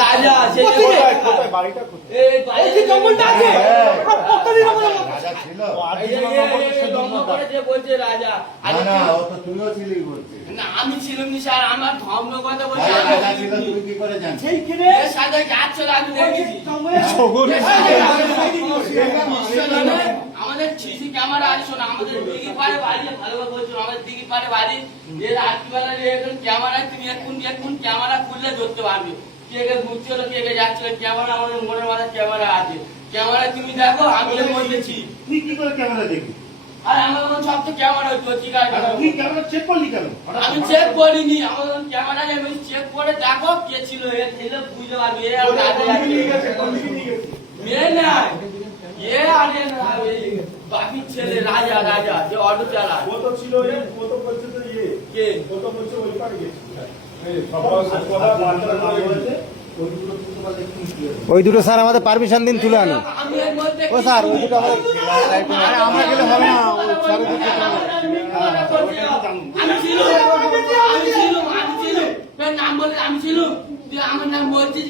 রাজা কোথায় বাড়িটা কোথায়? এই বাড়িতে জঙ্গলটা আছে রাজা ছিল? যে বলছে রাজা না, ও তো তুইও ছিলি বলছিস। না আমি ছিলাম নি স্যার আমার ধর্ম কথা বলছে রাজা ছিল, তুই কি করে জানিস? এর সাথে যাচ্ছিল আমি দেখেছি আমাদের সিসি ক্যামেরা আছে শোনা আমাদের দিঘি পাড়ে বাড়ি ভালোভাবে বলছো আমাদের দিঘি পাড়ে বাড়ি যে রাত্রিবেলা এখন ক্যামেরা তুমি এখন ক্যামেরা খুললে ধরতে পারবে কে কে ঘুরছিল কে কে যাচ্ছিল ক্যামেরা আমাদের মোড়ের মাথায় ক্যামেরা আছে ক্যামেরা তুমি দেখো আমি এর মধ্যেছি তুই কি করে ক্যামেরা দেখবি? আর আমার সব তো ক্যামেরা হচ্ছে ঠিক আছে তুই ক্যামেরা চেক করলি কেন? আমি চেক করিনি আমার ক্যামেরা আমি চেক করে দেখো কে ছিল এ ছিল বুঝতে পারবে এ আর রাজা মেয়ে নাই এ আরে না বাকি ছেলে রাজা রাজা যে অটো চালায় কত ছিল এ কত বলছে তো এ কে কত বলছে ওই পারে গেছে এই সবার কথা বার্তা না বলেছে ওই দুটো স্যার আমাদের পারমিশন দিন তুলে আনো। আমি এর মধ্যে ও স্যার ওই দুটো আমাদের আরে আমরা গেলে হবে না, ও স্যারের দিকে আমি ছিল নাম বলে আমি ছিল তুই আমার নাম বলছিস